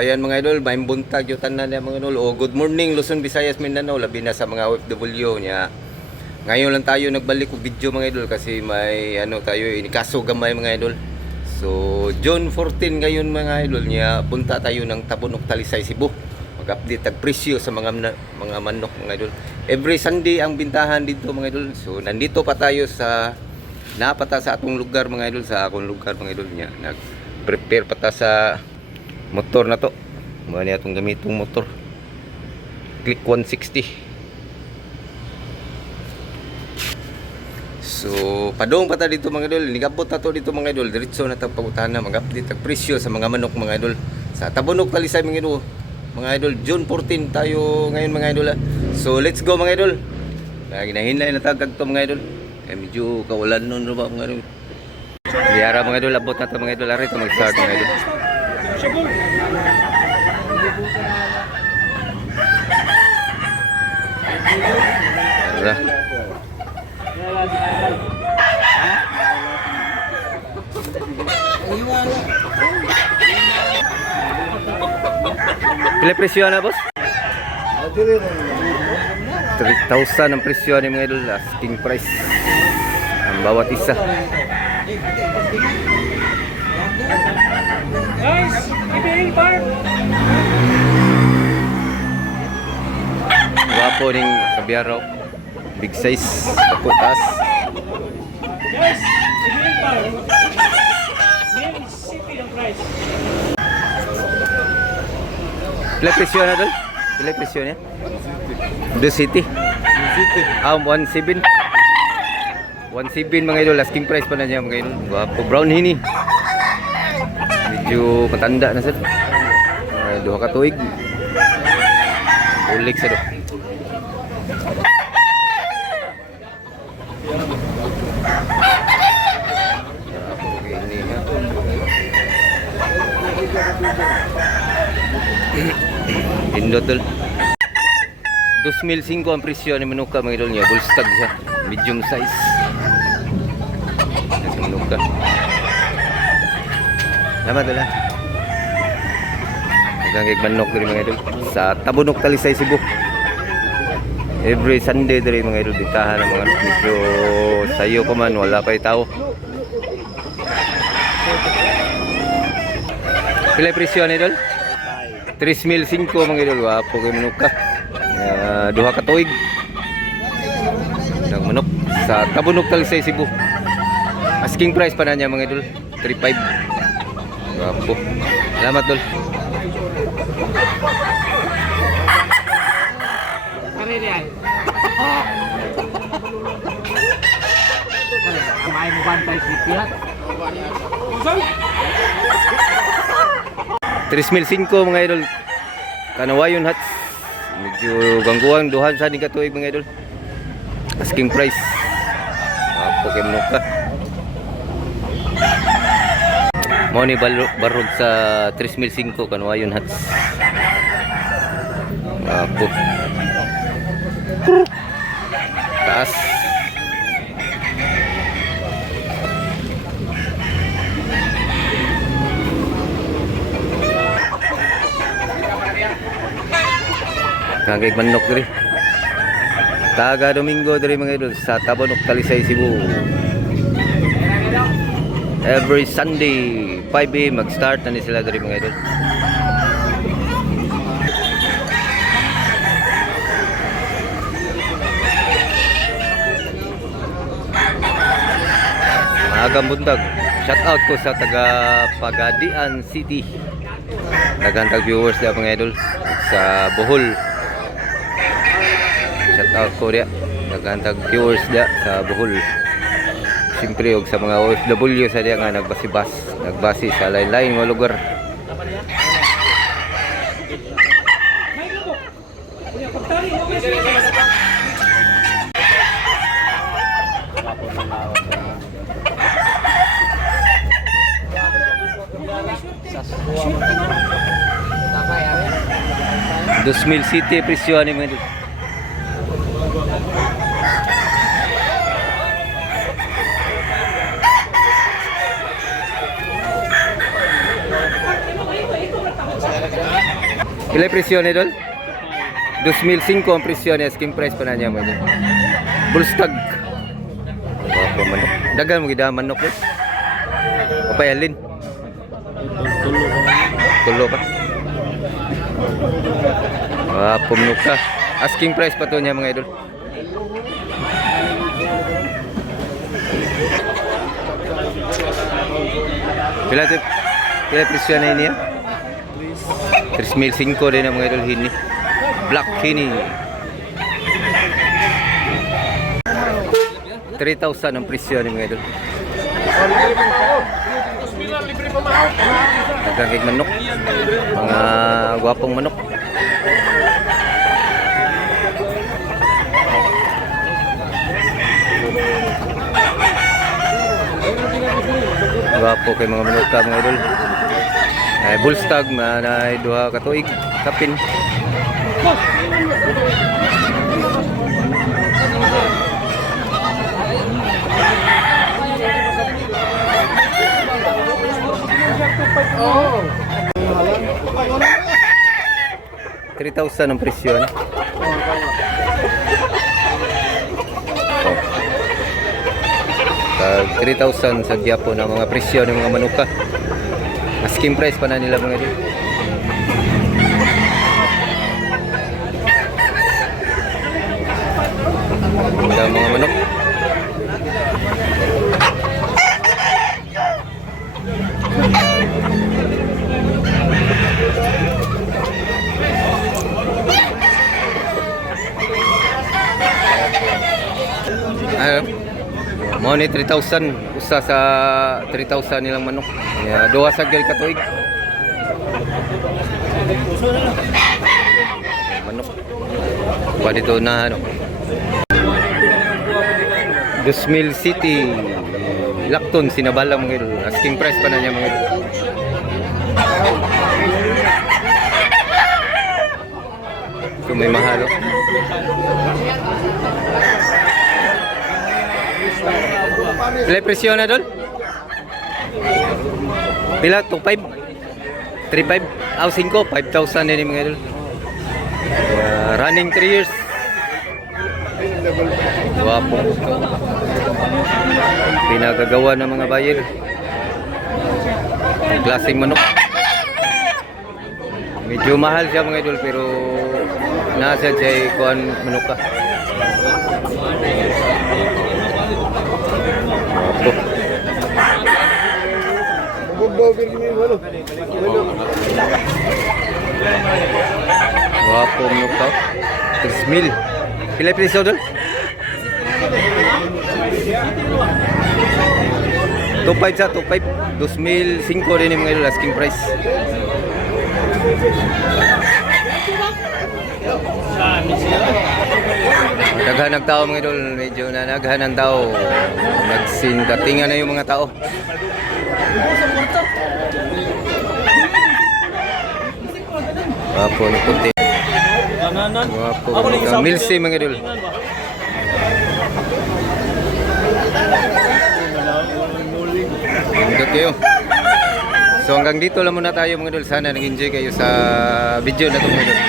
ayan mga idol, may buntag yung tanan niya mga idol. O good morning Luzon, Visayas, Mindanao, labi na sa mga OFW niya. Ngayon lang tayo nagbalik og video mga idol kasi may ano tayo inikaso gamay mga idol. So June 14 ngayon mga idol niya, punta tayo ng Tabunok, Talisay, Cebu. Mag-update tag presyo sa mga manok mga idol. Every Sunday ang bintahan dito mga idol. So nandito pa tayo sa napata sa atong lugar mga idol, sa akong lugar mga idol niya. Nag-prepare pa ta sa motor na to. Mga niya itong gamitong motor. Click 160. So, padong pa ta dito mga idol. Nigabot na to dito mga idol. Diretso na tang pagutahan na mag-update ang presyo sa mga manok mga idol. Sa Tabunok, Talisay mga idol. Mga idol, June 14 tayo ngayon mga idol. So, let's go mga idol. Ginahinlay na tagag to mga idol. Kaya medyo kawalan nun ba mga idol. Biyara mga idol, abot na to mga idol. Arito mag-start mga idol. Tara. Pila presyo na boss? 3,000 ang presyo ni mga idol, asking price ang bawat isa. Guys, ibigay farm. Wapo ning kabiyaraw, big size, taas. Guys, ibigay farm. Main city ang price. Pila presyo na doon? Pila presyo niya? 2 city. 1.7. 1.7 mga idol, asking price pa na niya mga idol. Wapo, brown hini. Medyo matanda na sir. Duha ka tuig. Ulik sa do. Indot tol. 2,500 ang presyo ni manuka mga idol niya. Bullstag siya. Medium size. Sa manuka. Salamat tol ha. Hanggang manok diri mga idol. Sa Tabunok, Talisay, Cebu. Every Sunday diri mga idol. Bintahan ng mga medyo sayo pa man. Wala pa tao. Pila presyo ni idol? 3,500 mga idol. Wapo kay manuka. Duha ka tuig ng manok sa Tabunok, Talisay, Cebu. Asking price pa na niya mga idol, 3,500. Wapo. Salamat tol. Amay mo bantay city ha. 3,500 mga idol. Kanawayon hats. Medyo gangguang duhan sa di katuig mga idol. Asking price. Pokemon ka. Mo ni barog sa 3,500 kanawayon hats. Apo. Taas. Kagay manok diri. Taga Domingo diri mga idol sa Tabunok, Talisay, Cebu. Every Sunday 5 AM mag-start na ni sila diri mga idol. Maagang buntag. Shout out ko sa taga Pagadian City. Tagantag viewers da mga idol sa Bohol. Shout out ko dia nagantag viewers dia sa Bohol. Siyempre og sa mga OFW sa dia nga nagbasi sa lain-lain nga lugar. Dusmil City presyo ni mga Pila presyo ni Idol? 2005 ang presyo niya, asking price pa na niya mga idol. Bullstag. Wapo manok. Dagan mo gida manok eh. Papayalin. Tulo pa. Wapo manok ka. Asking price pa to niya mga idol. Pila presyo na niya? 3,500 din ang mga idol hini. Black hini. 3,000 ang presyo ni mga idol. Nagkakig manok. Mga gwapong manok. Gwapo kay mga manok ka mga idol. Ay bullstag na duha ka tuig kapin. Oh. 3,000 ang presyo na. Tag 3,000 sa Diapo na mga presyo ng mga manuka. Asking price pa na nila mga idol. Mga manok. Mo ni 3,000 usa sa 3,000 nilang manok. Ya, duha sa gyud ka tuig. Manok. Pa dito na ano. Dusmil City. Lacton sinabalang mga idol. Asking price pa na niya mga idol. So may mahalo. Pila presyo na doon? Pila? 2,500? 3,500? Aw, 5,000. 5,000 din mga idol. Running 3 years. Wapo. Pinagagawa ng mga bayer. Klaseng manok. Medyo mahal siya mga idol pero nasa siya kuhan manok ka. Wapo manok ka. 3,000. Pila presyo doon? 2,500 sa 2,500. 2,500 rin yung mga idol asking price. Naghan ng tao mga idol, medyo na naghan ng tao. Nagsindatingan na yung mga tao. Wapo na puti. Wapo na milsi mga idol. Hanggang kayo. So hanggang dito lang muna tayo mga idol. Sana nag-enjoy kayo sa video na ito mga idol.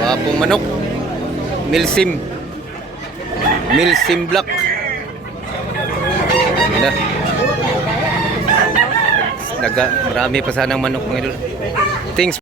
Wapong manok. Milsim. Milsim Black. Yan na. Marami pa sanang manok mga idol. Thanks.